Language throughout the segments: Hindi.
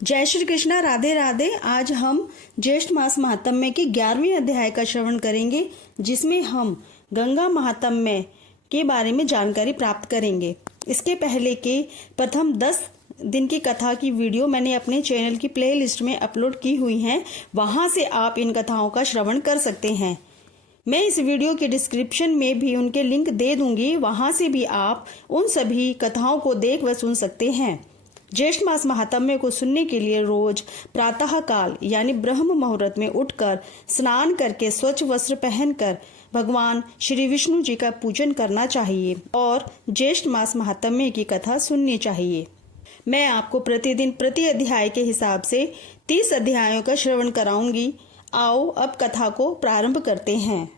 जय श्री कृष्णा, राधे राधे। आज हम ज्येष्ठ मास महात्म्य के 11वें अध्याय का श्रवण करेंगे, जिसमें हम गंगा महात्म्य के बारे में जानकारी प्राप्त करेंगे। इसके पहले के प्रथम 10 दिन की कथा की वीडियो मैंने अपने चैनल की प्लेलिस्ट में अपलोड की हुई है, वहां से आप इन कथाओं का श्रवण कर सकते हैं। मैं इस वीडियो के डिस्क्रिप्शन में भी उनके लिंक दे दूंगी, वहां से भी आप उन सभी कथाओं को देख व सुन सकते हैं। ज्येष्ठ मास महात्म्य को सुनने के लिए रोज प्रातः काल यानी ब्रह्म मुहूर्त में उठकर स्नान करके स्वच्छ वस्त्र पहनकर भगवान श्री विष्णु जी का पूजन करना चाहिए और ज्येष्ठ मास महात्म्य की कथा सुननी चाहिए। मैं आपको प्रतिदिन प्रति अध्याय के हिसाब से 30 अध्यायों का श्रवण कराऊंगी। आओ अब कथा को प्रारंभ करते हैं।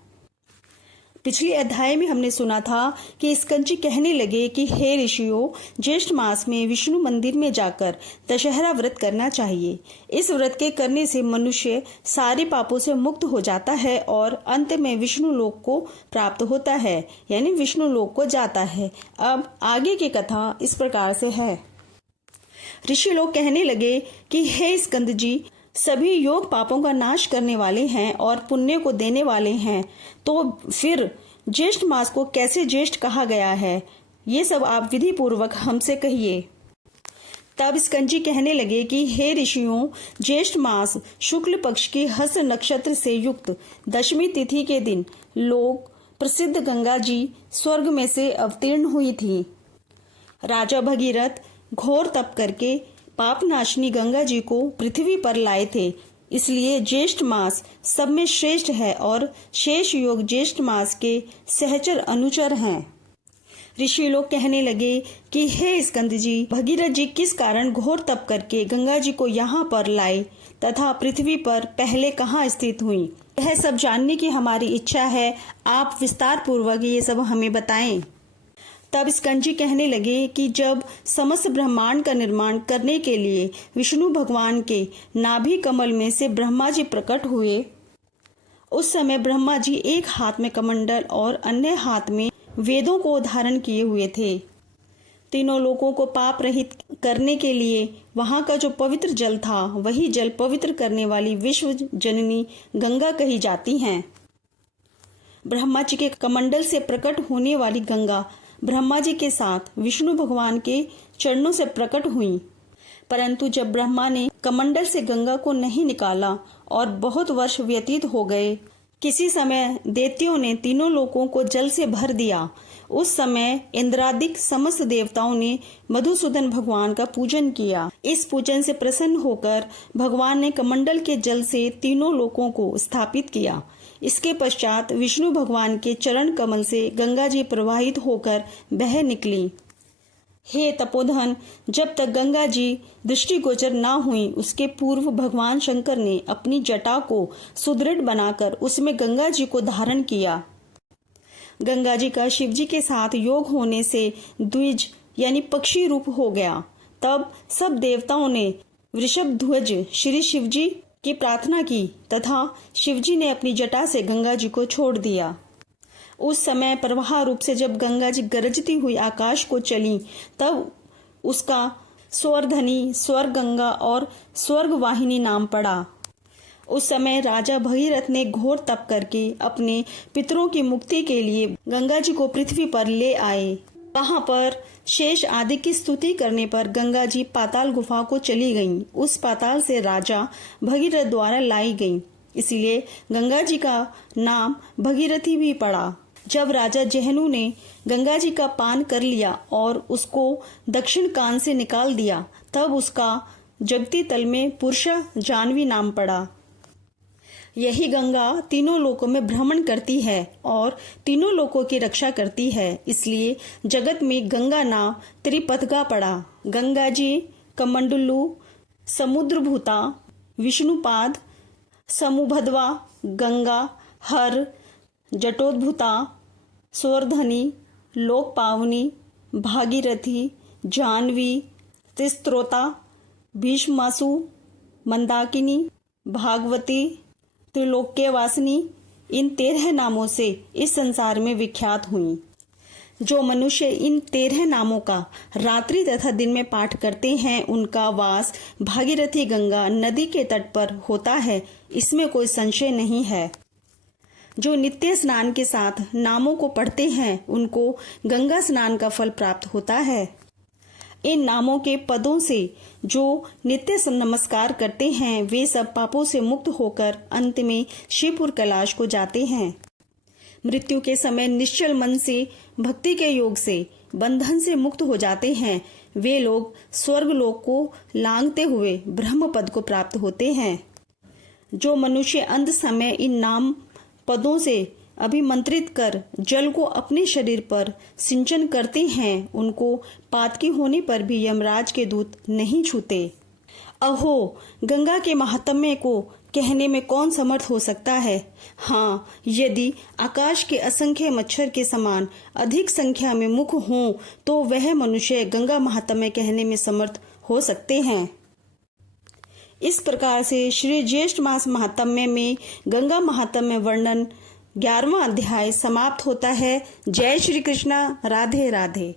पिछले अध्याय में हमने सुना था कि स्कंजी कहने लगे कि हे ऋषियों, ज्येष्ठ मास में विष्णु मंदिर में जाकर दशहरा व्रत करना चाहिए। इस व्रत के करने से मनुष्य सारे पापों से मुक्त हो जाता है और अंत में विष्णु लोक को प्राप्त होता है, यानी विष्णु लोक को जाता है। अब आगे की कथा इस प्रकार से है। ऋषि लोग कहने लगे कि हे स्कंद जी, सभी योग पापों का नाश करने वाले हैं और पुण्य को देने वाले हैं, तो फिर ज्येष्ठ मास को कैसे ज्येष्ठ कहा गया है, ये सब आप विधि पूर्वक हमसे कहिए। तब स्कंजी कहने लगे कि हे ऋषियों, ज्येष्ठ मास शुक्ल पक्ष की हस्त नक्षत्र से युक्त दशमी तिथि के दिन लोग प्रसिद्ध गंगा जी स्वर्ग में से अवतीर्ण हुई थी। राजा भगीरथ घोर तप करके पाप नाशनी गंगा जी को पृथ्वी पर लाए थे, इसलिए ज्येष्ठ मास सब में श्रेष्ठ है और शेष योग ज्येष्ठ मास के सहचर अनुचर हैं। ऋषि लोग कहने लगे कि हे स्कंद जी, भगीरथ जी किस कारण घोर तप करके गंगा जी को यहाँ पर लाए तथा पृथ्वी पर पहले कहाँ स्थित हुई, यह सब जानने की हमारी इच्छा है। आप विस्तार पूर्वक ये सब हमें बताएं। तब स्कंजी कहने लगे कि जब समस्त ब्रह्मांड का निर्माण करने के लिए विष्णु भगवान के नाभि कमल में से ब्रह्मा जी प्रकट हुए, उस समय ब्रह्मा जी एक हाथ में कमंडल और अन्य हाथ में वेदों को धारण किए हुए थे। तीनों लोगों को पाप रहित करने के लिए वहां का जो पवित्र जल था, वही जल पवित्र करने वाली विश्व जननी गंगा कही जाती हैं। ब्रह्मा जी के कमंडल से प्रकट होने वाली गंगा ब्रह्मा जी के साथ विष्णु भगवान के चरणों से प्रकट हुई, परंतु जब ब्रह्मा ने कमंडल से गंगा को नहीं निकाला और बहुत वर्ष व्यतीत हो गए, किसी समय दैत्यों ने तीनों लोकों को जल से भर दिया। उस समय इंद्रादिक समस्त देवताओं ने मधुसूदन भगवान का पूजन किया। इस पूजन से प्रसन्न होकर भगवान ने कमंडल के जल से तीनों लोकों को स्थापित किया। इसके पश्चात विष्णु भगवान के चरण कमल से गंगा जी प्रवाहित होकर बह निकली। हे तपोधन, जब तक गंगा जी दृष्टिगोचर न हुई, उसके पूर्व भगवान शंकर ने अपनी जटा को सुदृढ़ बनाकर उसमें गंगा जी को धारण किया। गंगा जी का शिव जी के साथ योग होने से द्विज यानी पक्षी रूप हो गया। तब सब देवताओं ने वृषभ ध्वज श्री शिव जी की प्रार्थना की तथा शिवजी ने अपनी जटा से गंगा जी को छोड़ दिया। उस समय प्रवाह रूप से जब गंगा जी गरजती हुई आकाश को चली, तब उसका स्वर्धनी, स्वर्ग गंगा और स्वर्ग वाहिनी नाम पड़ा। उस समय राजा भगीरथ ने घोर तप करके अपने पितरों की मुक्ति के लिए गंगा जी को पृथ्वी पर ले आए। वहां पर शेष आदि की स्तुति करने पर गंगा जी पाताल गुफा को चली गईं। उस पाताल से राजा भगीरथ द्वारा लाई गईं, इसलिए गंगा जी का नाम भगीरथी भी पड़ा। जब राजा जहनु ने गंगा जी का पान कर लिया और उसको दक्षिण कान से निकाल दिया, तब उसका जगती तल में पुरुषा जानवी नाम पड़ा। यही गंगा तीनों लोकों में भ्रमण करती है और तीनों लोकों की रक्षा करती है, इसलिए जगत में गंगा नाम त्रिपथगा पड़ा। गंगा जी कमंडलु, समुद्रभूता, विष्णुपाद, समुभद्वा, गंगा, हर, जटोद्भूता, स्वर्धनी, लोकपावनी, भागीरथी, जानवी, तिस्त्रोता, भीष्मासु, मंदाकिनी, भागवती, त्रिलोक्यवासिनी, इन 13 नामों से इस संसार में विख्यात हुई। जो मनुष्य इन 13 नामों का रात्रि तथा दिन में पाठ करते हैं उनका वास भागीरथी गंगा नदी के तट पर होता है, इसमें कोई संशय नहीं है। जो नित्य स्नान के साथ नामों को पढ़ते हैं उनको गंगा स्नान का फल प्राप्त होता है। इन नामों के पदों से जो नित्य नमस्कार करते हैं वे सब पापों से मुक्त होकर अंत में शिवपुर कैलाश को जाते हैं। मृत्यु के समय निश्चल मन से भक्ति के योग से बंधन से मुक्त हो जाते हैं। वे लोग स्वर्ग लोक को लांघते हुए ब्रह्म पद को प्राप्त होते हैं। जो मनुष्य अंत समय इन नाम पदों से अभिमंत्रित कर जल को अपने शरीर पर सिंचन करते हैं उनको पातकी होने पर भी यमराज के दूत नहीं छूते। अहो, गंगा के महात्म्य को कहने में कौन समर्थ हो सकता है। हाँ, यदि आकाश के असंख्य मच्छर के समान अधिक संख्या में मुख हों तो वह मनुष्य गंगा महात्म्य कहने में समर्थ हो सकते हैं। इस प्रकार से श्री ज्येष्ठ मास महात्म्य में गंगा महात्म्य वर्णन 11वां अध्याय समाप्त होता है। जय श्री कृष्णा। राधे राधे।